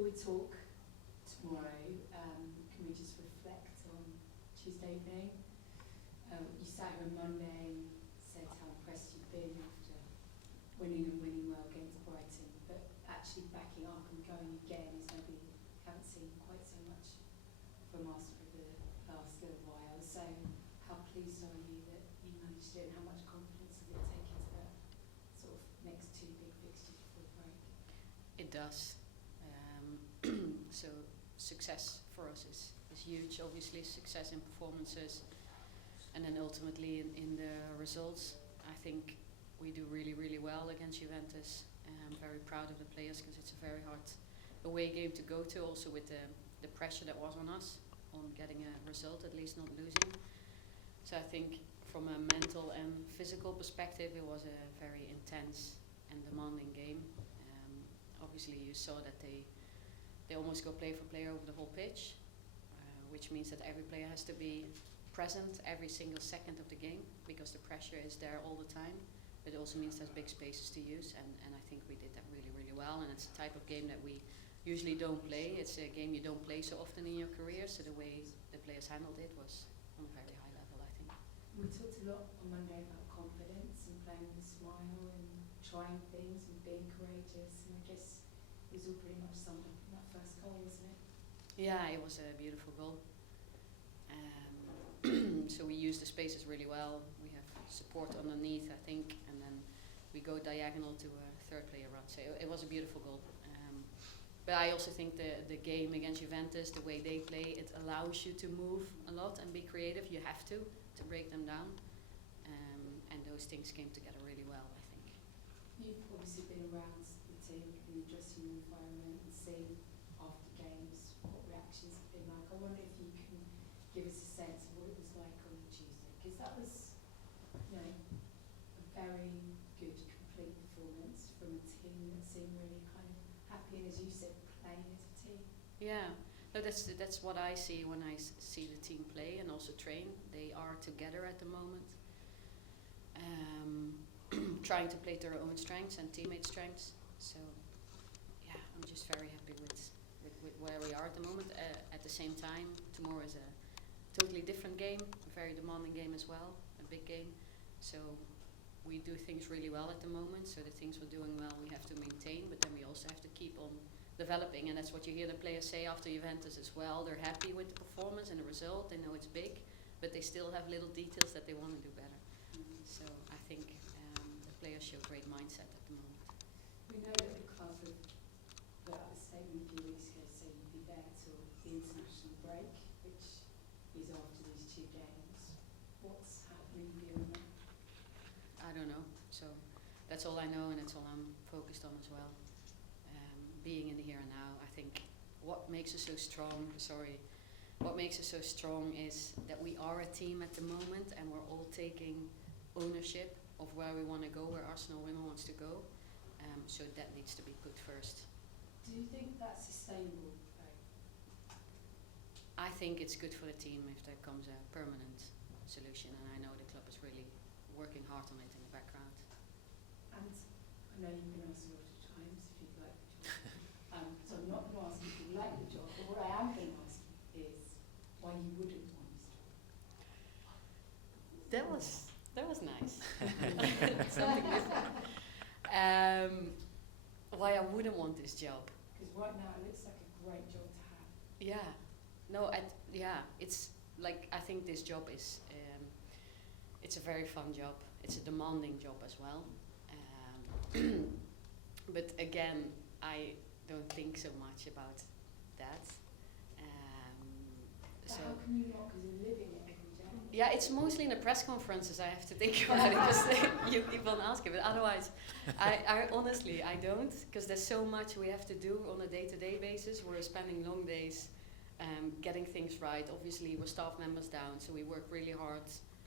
before we talk tomorrow, can we just reflect on Tuesday evening? You sat here on Monday, said how impressed you've been after winning well against Brighton, but actually backing up and going again is maybe haven't seen quite so much from us for the last little while. So how pleased are you that you managed it, and how much confidence does it take into that sort of next two big fixtures before the break? It does. So success for us is huge. Obviously, success in performances, and then ultimately in the results. I think we do really, really well against Juventus. I'm very proud of the players because it's a very hard away game to go to, also with the pressure that was on us on getting a result, at least not losing. So I think from a mental and physical perspective, it was a very intense and demanding game. Obviously, you saw that they almost go player for player over the whole pitch, which means that every player has to be present every single second of the game because the pressure is there all the time. But it also means there's big spaces to use, and I think we did that really, really well. And it's a type of game that we usually don't play. It's a game you don't play so often in your career, so the way the players handled it was on a very high level, I think. We talked a lot on Monday about confidence and playing with a smile and trying things and being courageous, and I guess it was all pretty much summed up in that first goal, wasn't it? Yeah, it was a beautiful goal. So we use the spaces really well. We have support underneath, I think, and then we go diagonal to a third player run. So it was a beautiful goal. But I also think the game against Juventus, the way they play, it allows you to move a lot and be creative. You have to break them down. And those things came together really well, I think. You've obviously been around the team in the dressing room environment and seen after games what reactions have been like. I wonder if you can give us a sense of what it was like on Tuesday, because that was, you know, a very good, complete performance from a team that seemed really kind of happy and, as you said, playing as a team. Yeah, no, that's what I see when I see the team play and also train. They are together at the moment, trying to play to their own strengths and teammate strengths. So, yeah, I'm just very happy with where we are at the moment. At the same time, tomorrow is a totally different game, a very demanding game as well, a big game. So we do things really well at the moment, so the things we're doing well we have to maintain, but then we also have to keep on developing, and that's what you hear the players say after Juventus as well. They're happy with the performance and the result, they know it's big, but they still have little details that they want to do better. So I think the players show great mindset at the moment. We know that the club have put out a statement a few weeks ago saying you'd be there till the international break, which is after these two games. What's happening beyond that? I don't know. So that's all I know, and that's all I'm focused on as well. Being in the here and now, I think what makes us so strong, is that we are a team at the moment, and we're all taking ownership of where we want to go, where Arsenal Women wants to go. So that needs to be put first. Do you think that's sustainable, though? I think it's good for the team if there comes a permanent solution, and I know the club is really working hard on it in the background. And I know you've been asked a lot of times if you'd like the job. So I'm not going to ask if you'd like the job, but what I am going to ask is why you wouldn't want this job. That was nice. Something different. Why I wouldn't want this job? Because right now it looks like a great job to have. Yeah, no, it's like, I think this job is, it's a very fun job. It's a demanding job as well. But again, I don't think so much about that. But how can you not, because you're living it every day? Yeah, it's mostly in the press conferences I have to think about it, because you keep on asking, but otherwise, I honestly, I don't, because there's so much we have to do on a day-to-day basis. We're spending long days getting things right. Obviously, we're staff members down, so we work really hard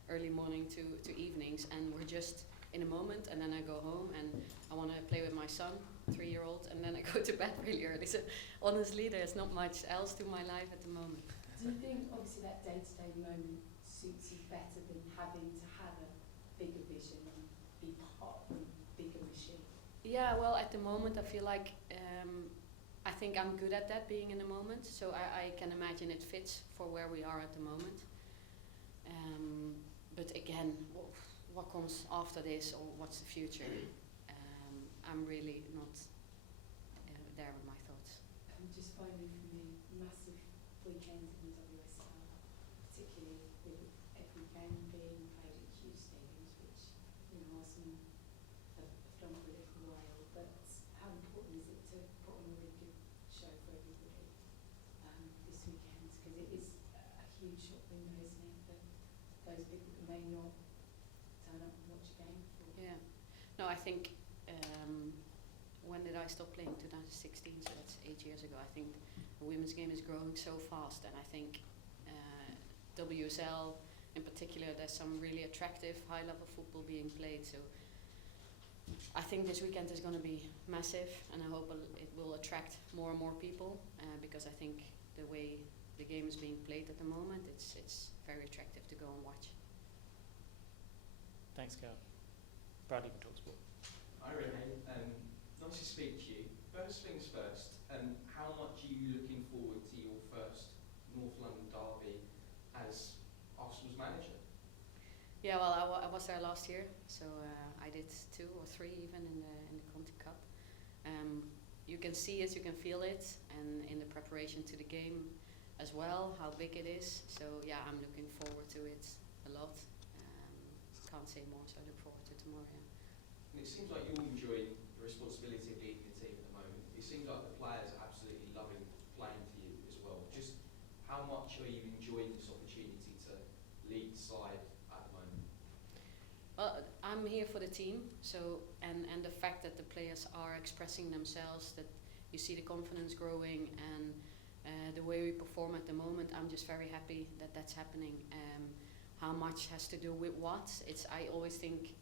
early morning to evenings, and we're just in a moment, and then I go home, and I want to play with my son, 3-year-old, and then I go to bed really early. So honestly, there's not much else to my life at the moment. Do you think, obviously, that day-to-day moment suits you better than having to have a bigger vision and be part of a bigger machine? Yeah, well, at the moment I feel like I I think I'm good at that, being in the moment. So I can imagine it fits for where we are at the moment. But again, what comes after this, or what's the future? I'm really not there with my thoughts. Just finally for me, massive weekend in the WSL, particularly with every game being played at huge stadiums, which Arsenal have done for a little while. But how important is it to put on a really good show for everybody this weekend? Because it is a huge shop window, isn't it, for those people who may not turn up and watch a game before. Yeah. No, I think. When did I stop playing? 2016, so that's 8 years ago. I think the women's game is growing so fast, and I think WSL in particular, there's some really attractive high-level football being played. So I think this weekend is going to be massive, and I hope it will attract more and more people, because I think the way the game is being played at the moment, it's very attractive to go and watch. Thanks, Gail. Bradley from Talksport. Hi Renee, nice to speak to you. First things first, how much are you looking forward to your first North London derby as Arsenal's manager? Yeah, well, I was there last year, so I did 2 or 3 even in the Conti Cup. You can see it, you can feel it, and in the preparation to the game as well, how big it is. So yeah, I'm looking forward to it a lot. Can't say more, so I look forward to tomorrow. Yeah. And it seems like you're enjoying the responsibility of leading the team at the moment. It seems like the players are absolutely loving playing for you as well. Just how much are you enjoying this opportunity to lead the side at the moment? Well, I'm here for the team, so and the fact that the players are expressing themselves, that you see the confidence growing, and the way we perform at the moment, I'm just very happy that that's happening. How much has to do with what? I always think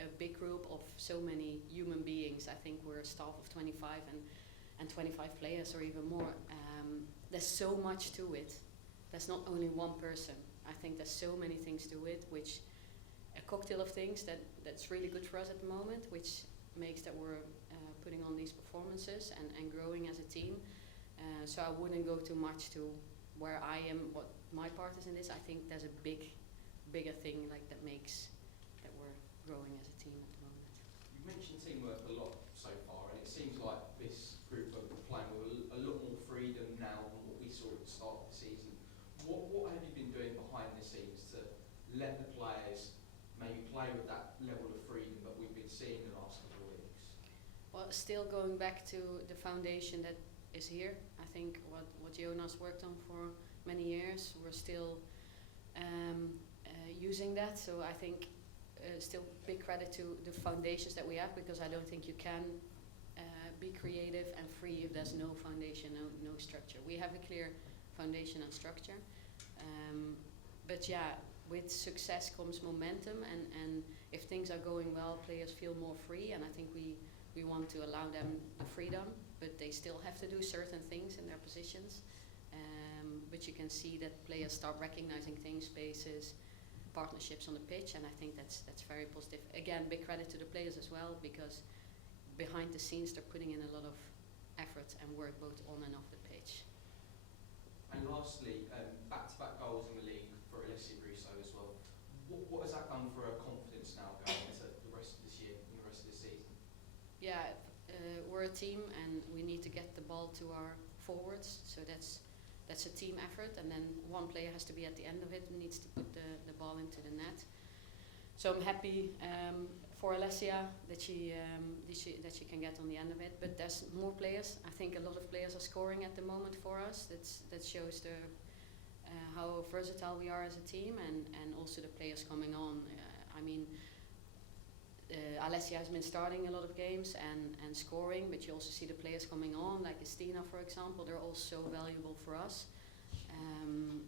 a big group of so many human beings. I think we're a staff of 25 and 25 players or even more. There's so much to it. There's not only one person. I think there's so many things to it, which a cocktail of things that's really good for us at the moment, which makes that we're putting on these performances and growing as a team. So I wouldn't go too much to where I am, what my part is in this. I think there's a bigger thing like that makes that we're growing as a team at the moment. You've mentioned teamwork a lot so far, and it seems like this group are playing with a lot more freedom now than what we saw at the start of the season. What have you been doing behind the scenes to let the players maybe play with that level of freedom that we've been seeing the last couple of weeks? Well, still going back to the foundation that is here. I think what Jonas worked on for many years, we're still using that. So I think still big credit to the foundations that we have, because I don't think you can be creative and free if there's no foundation, no structure. We have a clear foundation and structure. But yeah, with success comes momentum, and if things are going well, players feel more free, and I think we want to allow them the freedom, but they still have to do certain things in their positions. But you can see that players start recognizing things, spaces, partnerships on the pitch, and I think that's very positive. Again, big credit to the players as well, because behind the scenes they're putting in a lot of effort and work both on and off the pitch. And lastly, back-to-back goals in the league for Alessia Russo as well. What has that done for her confidence now going into the rest of this year and the rest of this season? Yeah, we're a team, and we need to get the ball to our forwards, so that's a team effort, and then one player has to be at the end of it and needs to put the ball into the net. So I'm happy for Alessia that she can get on the end of it. But there's more players. I think a lot of players are scoring at the moment for us. That shows how versatile we are as a team, and also the players coming on. Alessia has been starting a lot of games and scoring, but you also see the players coming on, like Estina, for example. They're all so valuable for us.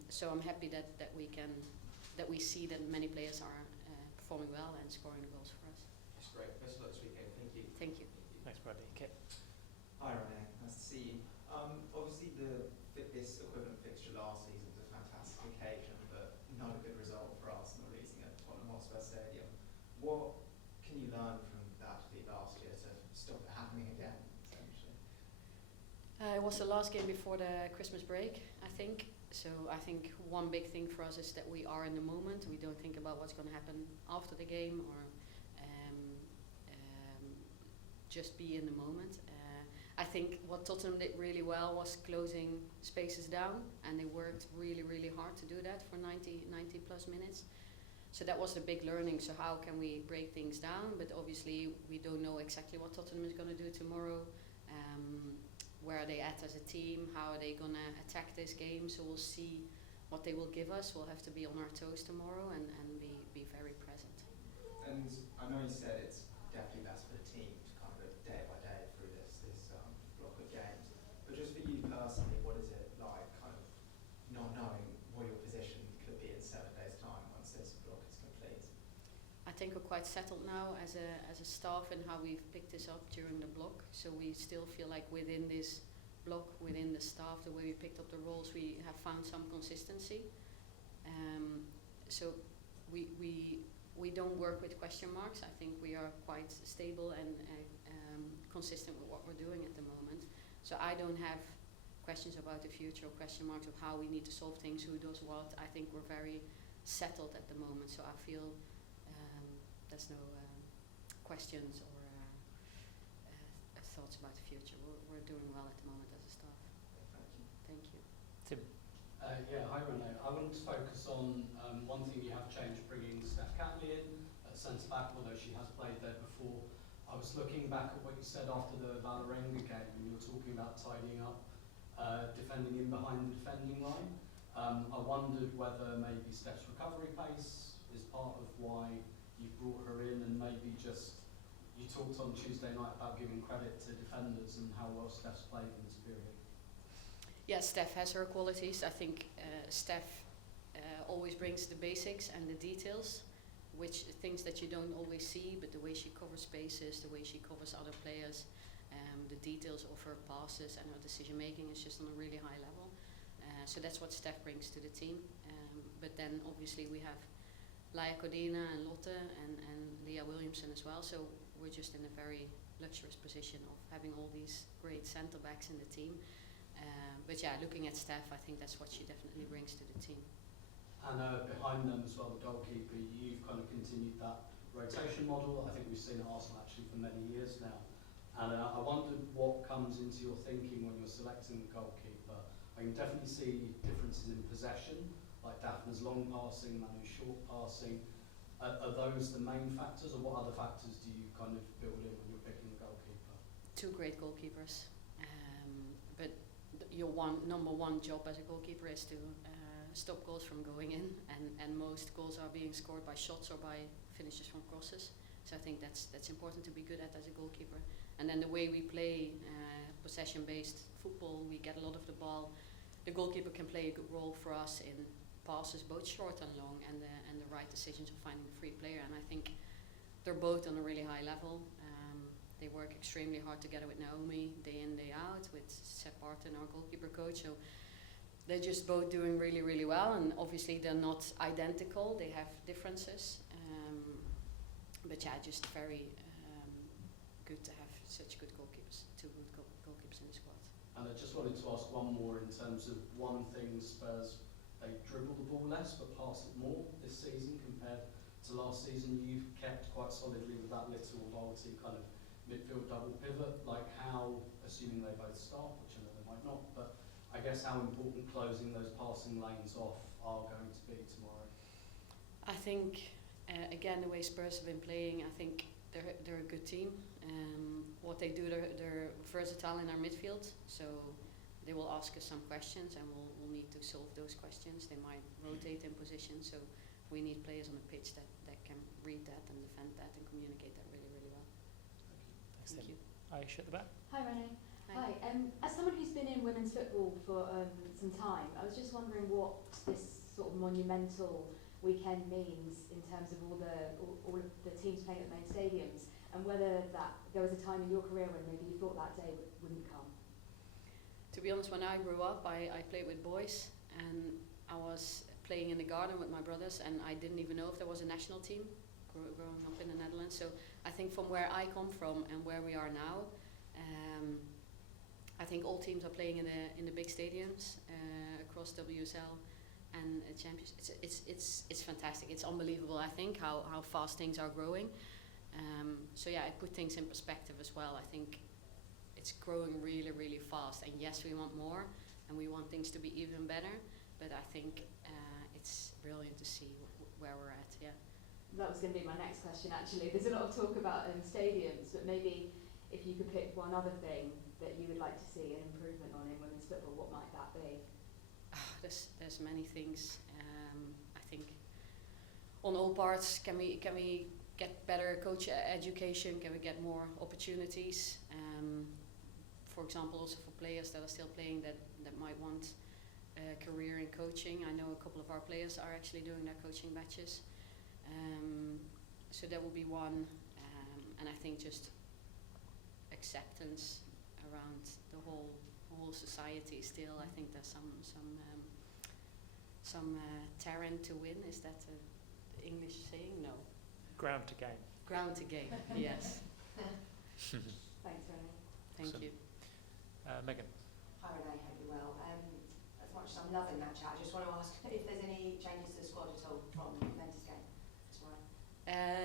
So I'm happy that we see that many players are performing well and scoring the goals for us. That's great. Best of luck this weekend. Thank you. Thank you. Thanks, Bradley. Kit. Hi Renee, nice to see you. Obviously this equivalent fixture last season was a fantastic occasion, but not a good result for Arsenal losing at Tottenham Hotspur Stadium. What can you learn from that defeat last year to stop it happening again, essentially? was the last game before the Christmas break, I think. So I think one big thing for us is that we are in the moment. We don't think about what's going to happen after the game, or just be in the moment. I think what Tottenham did really well was closing spaces down, and they worked really, really hard to do that for 90 plus minutes. So that was the big learning. So how can we break things down? But obviously we don't know exactly what Tottenham is going to do tomorrow. Where are they at as a team? How are they going to attack this game? So we'll see what they will give us. We'll have to be on our toes tomorrow and be very present. And I know you said it's definitely best for the team to kind of go day by day through this block of games. But just for you personally, what is it like kind of not knowing what your position could be in 7 days' time once this block is complete? I think we're quite settled now as a staff in how we've picked this up during the block. So we still feel like within this block, within the staff, the way we picked up the roles, we have found some consistency. So we don't work with question marks. I think we are quite stable and consistent with what we're doing at the moment. So I don't have questions about the future or question marks of how we need to solve things, who does what. I think we're very settled at the moment. So I feel there's no questions or thoughts about the future. We're doing well at the moment as a staff. Thank you. Thank you. Tim. Yeah, hi Renee. I wanted to focus on one thing you have changed, bringing Steph Catley in at centre-back, although she has played there before. I was looking back at what you said after the Vålerenga game, and you were talking about tidying up, defending in behind the defending line. I wondered whether maybe Steph's recovery pace is part of why you brought her in, and maybe just, you talked on Tuesday night about giving credit to defenders and how well Steph's played in this period. Yeah, Steph has her qualities. I think Steph always brings the basics and the details, which things that you don't always see, but the way she covers spaces, the way she covers other players, the details of her passes and her decision making is just on a really high level. So that's what Steph brings to the team. But then obviously we have Laia Codina and Lotte and Leah Williamson as well. So we're just in a very luxurious position of having all these great centre backs in the team. But yeah, looking at Steph, I think that's what she definitely brings to the team. And behind them as well, the goalkeeper, you've kind of continued that rotation model. I think we've seen at Arsenal actually for many years now. And I wondered what comes into your thinking when you're selecting the goalkeeper. I can definitely see differences in possession, like Daphne's long passing, Manu's short passing. Are those the main factors, or what other factors do you kind of build in when you're picking the goalkeeper? Two great goalkeepers. But your number one job as a goalkeeper is to stop goals from going in, and most goals are being scored by shots or by finishes from crosses. So I think that's important to be good at as a goalkeeper. And then the way we play possession-based football, we get a lot of the ball. The goalkeeper can play a good role for us in passes, both short and long, and the right decisions of finding a free player. And I think they're both on a really high level. They work extremely hard together with Naomi, day in, day out, with Sepp Barton, our goalkeeper coach. So they're just both doing really, really well. And obviously they're not identical. They have differences. But yeah, just very good to have such good goalkeepers, two good goalkeepers in the squad. And I just wanted to ask one more in terms of one thing Spurs, they dribble the ball less but pass it more this season compared to last season. You've kept quite solidly with that little novelty kind of midfield double pivot, like how, assuming they both start, which I know they might not, but I guess how important closing those passing lanes off are going to be tomorrow. I think, again, the way Spurs have been playing, I think they're a good team. What they do, they're versatile in our midfield, so they will ask us some questions and we'll need to solve those questions. They might rotate in position, so we need players on the pitch that can read that and defend that and communicate that really, really well. Thanks, Thank Tim. you. Aisha at the back. Hi Renee. Hi. Hi. As someone who's been in women's football for some time, I was just wondering what this sort of monumental weekend means in terms of all of the teams playing at the main stadiums, and whether that there was a time in your career when maybe you thought that day wouldn't come. To be honest, when I grew up, I played with boys, and I was playing in the garden with my brothers, and I didn't even know if there was a national team growing up in the Netherlands. So I think from where I come from and where we are now, I think all teams are playing in the big stadiums across WSL and Champions. It's fantastic. It's unbelievable. I think how fast things are growing. So yeah, it put things in perspective as well. I think it's growing really, really fast. And yes, we want more, and we want things to be even better. But I think it's brilliant to see where we're at. Yeah. That was going to be my next question, actually. There's a lot of talk about stadiums, but maybe if you could pick one other thing that you would like to see an improvement on in women's football, what might that be? There's many things. I think on all parts, can we get better coach education? Can we get more opportunities? For example, also for players that are still playing that might want a career in coaching. I know a couple of our players are actually doing their coaching batches. So that will be one. And I think just acceptance around the whole society still. I think there's some terrain to win. Is that an English saying? No. Ground to gain. Ground to gain. Yes. Thanks, Renee. Thank Awesome. you. Megan. Hi Renee, hope you're well. As much as I'm loving that chat, I just want to ask if there's any changes to the squad at all from the Juventus game tomorrow.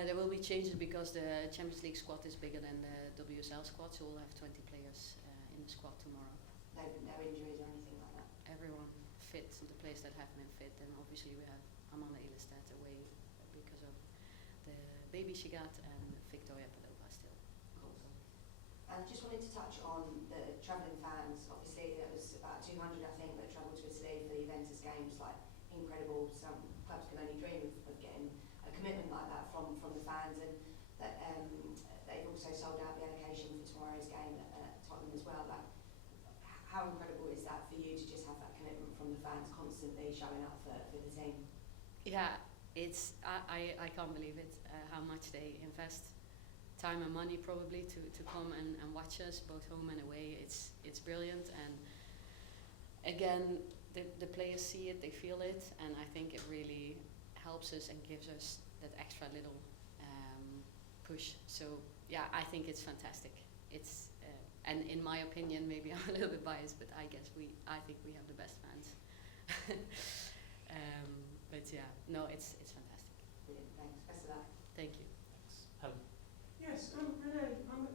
There will be changes because the Champions League squad is bigger than the WSL squad, so we'll have 20 players in the squad tomorrow. No injuries or anything like that? Everyone fit, the players that have been fit, and obviously we have Amanda Ilestedt away because of the baby she got, and Victoria Padova still. Cool. And just wanted to touch on the travelling fans. Obviously there was about 200 I think that travelled to Italy for the Juventus games, like incredible. Some clubs can only dream of getting a commitment like that from the fans, and that they've also sold out the allocation for tomorrow's game at Tottenham as well. Like, how incredible is that for you to just have that commitment from the fans constantly showing up for the team? Yeah, it's I can't believe it how much they invest time and money probably to come and watch us both home and away. It's brilliant, and again the players see it, they feel it, and I think it really helps us and gives us that extra little push. So yeah, I think it's fantastic. It's and in my opinion, maybe I'm a little bit biased, but I think we have the best fans. But yeah, no, it's fantastic. Brilliant, thanks. Best of luck. Thank you. Thanks. Helen. Yes, Renee, I'm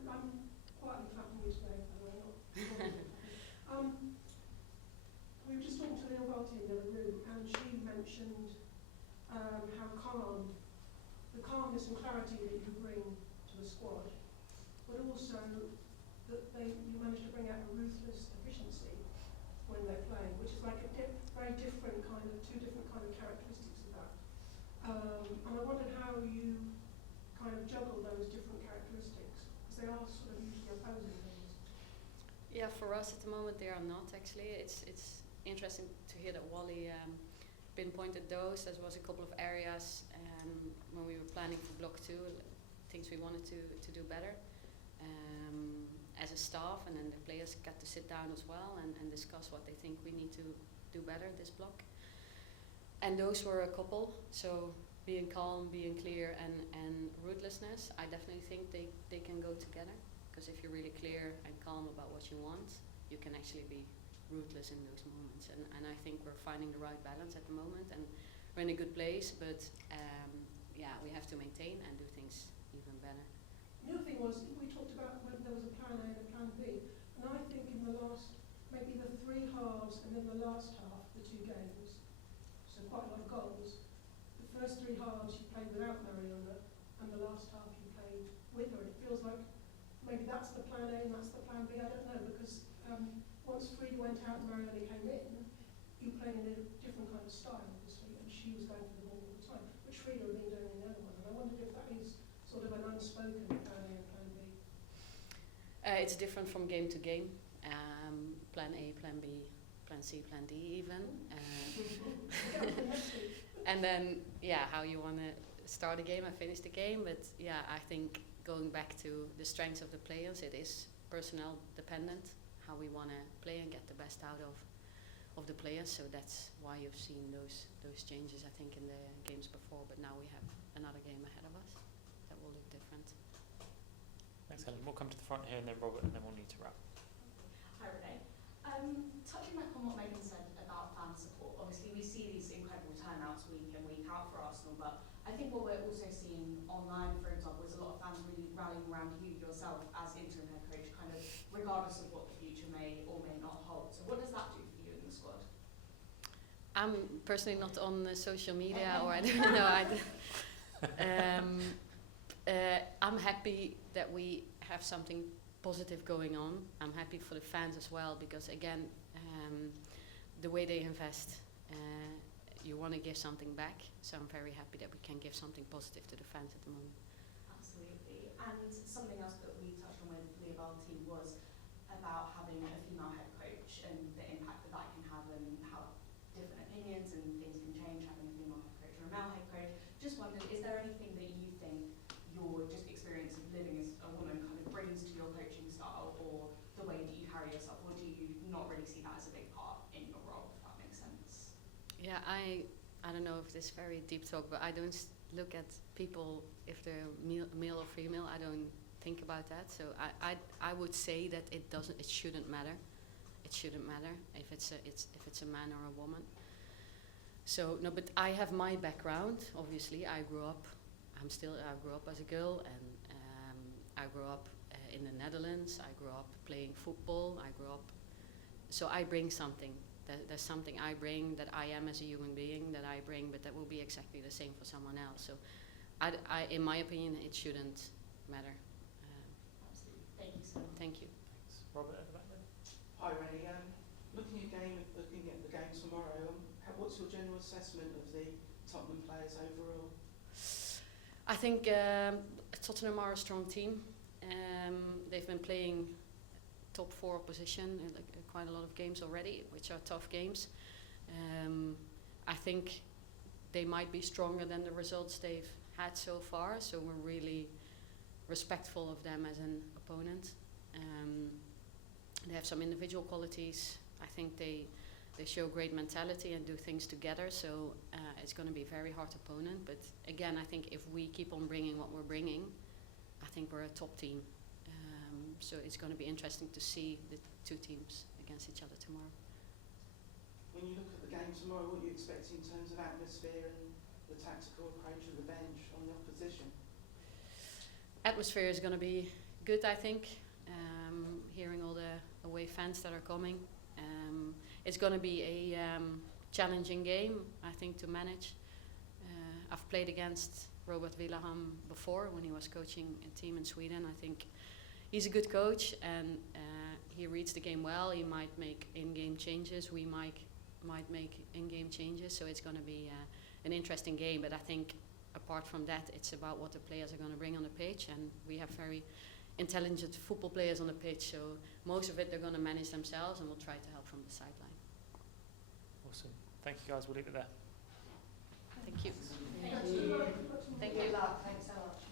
quietly clapping you today, by the way. We were just talking to Neil Barty in the other room, and she mentioned how the calmness and clarity that you bring to the squad, but also that you managed to bring out a ruthless efficiency when they're playing, which is like a very different kind of, two different kind of characteristics of that. And I wondered how you kind of juggle those different characteristics, because they are sort of usually opposing things. Yeah, for us at the moment they are not actually. It's interesting to hear that Wally pinpointed those. There was a couple of areas when we were planning for Block 2, things we wanted to do better as a staff, and then the players got to sit down as well and discuss what they think we need to do better this block. And those were a couple, so being calm, being clear, and ruthlessness, I definitely think they can go together, because if you're really clear and calm about what you want, you can actually be ruthless in those moments, and I think we're finding the right balance at the moment, and we're in a good place, but yeah, we have to maintain and do things even better. The other thing was, we talked about whether there was a plan A and a plan B, and I think in the last, maybe the 3 halves and then the last half, the 2 games, so quite a lot of goals. The first 3 halves you played without Mariona, and the last half you played with her. It feels like maybe that's the plan A and that's the plan B, I don't know, because once Frida went out and Mariona came in, you played in a different kind of style, obviously, and she was going for the ball all the time, which Frida had been doing in the other one. And I wondered if that is sort of an unspoken plan A and plan B. It's different from game to game. Plan A, plan B, plan C, plan D even. And then, yeah, how you want to start a game and finish the game. But yeah, I think going back to the strengths of the players, it is personnel dependent, how we want to play and get the best out of the players. So that's why you've seen those changes, I think, in the games before. But now we have another game ahead of us that will look different. Thanks, Helen. We'll come to the front here, and then Robert, and then we'll need to wrap. Hi Renee. Touching back on what Megan said about fan support, obviously we see these incredible turnouts week in, week out for Arsenal, but I think what we're also seeing online, for example, is a lot of fans really rallying around you yourself as interim head coach, kind of regardless of what the future may or may not hold. So what does that do for you in the squad? I'm personally not on social media, or I don't know. I'm happy that we have something positive going on. I'm happy for the fans as well, because again, the way they invest, you want to give something back. So I'm very happy that we can give something positive to the fans at the moment. Absolutely. And something else that we touched on with the Abel team was about having a female head coach and the impact that that can have, and how different opinions and things can change having a female head coach or a male head coach. Just wondered, is there anything that you think your just experience of living as a woman kind of brings to your coaching style, or the way that you carry yourself, or do you not really see that as a big part in your role, if that makes sense? Yeah, I don't know if this is very deep talk, but I don't look at people if they're male or female. I don't think about that. So I would say that it shouldn't matter. It shouldn't matter if it's a man or a woman. So no, but I have my background. Obviously, I grew up as a girl, and I grew up in the Netherlands. I grew up playing football. So I bring something. There's something I bring that I am as a human being that I bring, but that will be exactly the same for someone else. So, in my opinion, it shouldn't matter. Absolutely. Thank you so much. Thank you. Thanks. Robert at the back there. Hi Rennie, looking at the game tomorrow, what's your general assessment of the Tottenham players overall? I think Tottenham are a strong team. They've been playing top 4 opposition in quite a lot of games already, which are tough games. I think they might be stronger than the results they've had so far, so we're really respectful of them as an opponent. They have some individual qualities. I think they show great mentality and do things together, so it's going to be a very hard opponent. But again, I think if we keep on bringing what we're bringing, I think we're a top team. So it's going to be interesting to see the 2 teams against each other tomorrow. When you look at the game tomorrow, what do you expect in terms of atmosphere and the tactical approach of the bench on the opposition? Atmosphere is going to be good, I think. Hearing all the away fans that are coming. It's going to be a challenging game, I think, to manage. I've played against Robert Willeham before when he was coaching a team in Sweden. I think he's a good coach, and he reads the game well. He might make in-game changes. We might make in-game changes. So it's going to be an interesting game. But I think apart from that, it's about what the players are going to bring on the pitch. And we have very intelligent football players on the pitch. So most of it they're going to manage themselves, and we'll try to help from the sideline. Awesome. Thank you, guys. We'll leave it there. Thank you. Thank you. Thank you. Good luck. Thanks so much.